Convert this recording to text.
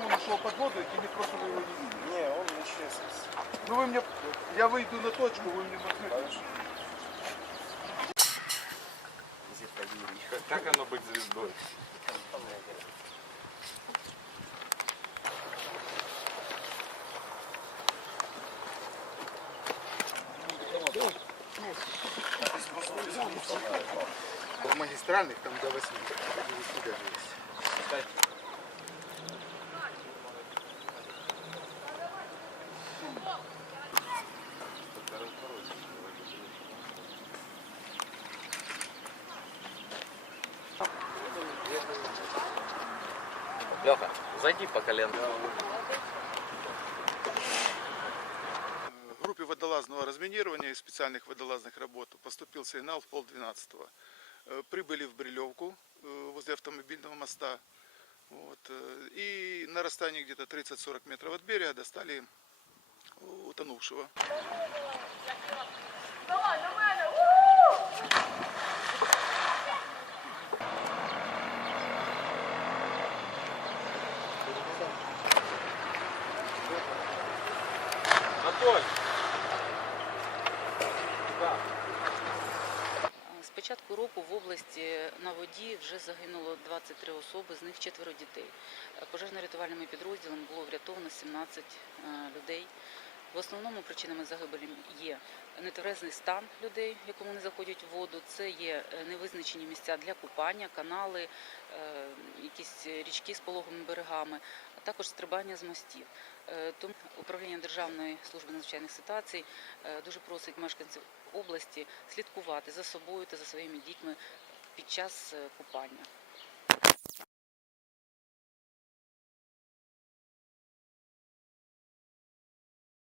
его под воду, и не просто вы его не видели. Не, он исчез. Ну вы мне, я выйду на точку, вы мне махнете. Как оно быть звездой? В магистральных там до 8, до 9 даже есть. Леха, зайди по коленке. группе водолазного разминирования и специальных водолазных работ поступил сигнал в полдвенадцатого. Э, Прибыли в Брилевку э, возле автомобильного моста. Вот, э, и на расстоянии где-то 30-40 метров от берега достали утонувшего. Анатоль! З початку року в області на воді вже загинуло 23 особи, з них четверо дітей. Пожежно-рятувальними підрозділами було врятовано 17 е, людей. В основному причинами загибелі є нетверезний стан людей, в якому не заходять в воду. Це є е, невизначені місця для купання, канали, е, якісь річки з пологими берегами, а також стрибання з мостів. Тому управління Державної служби надзвичайних ситуацій е, дуже просить мешканців області слідкувати за собою та за своїми дітьми під час е, купання.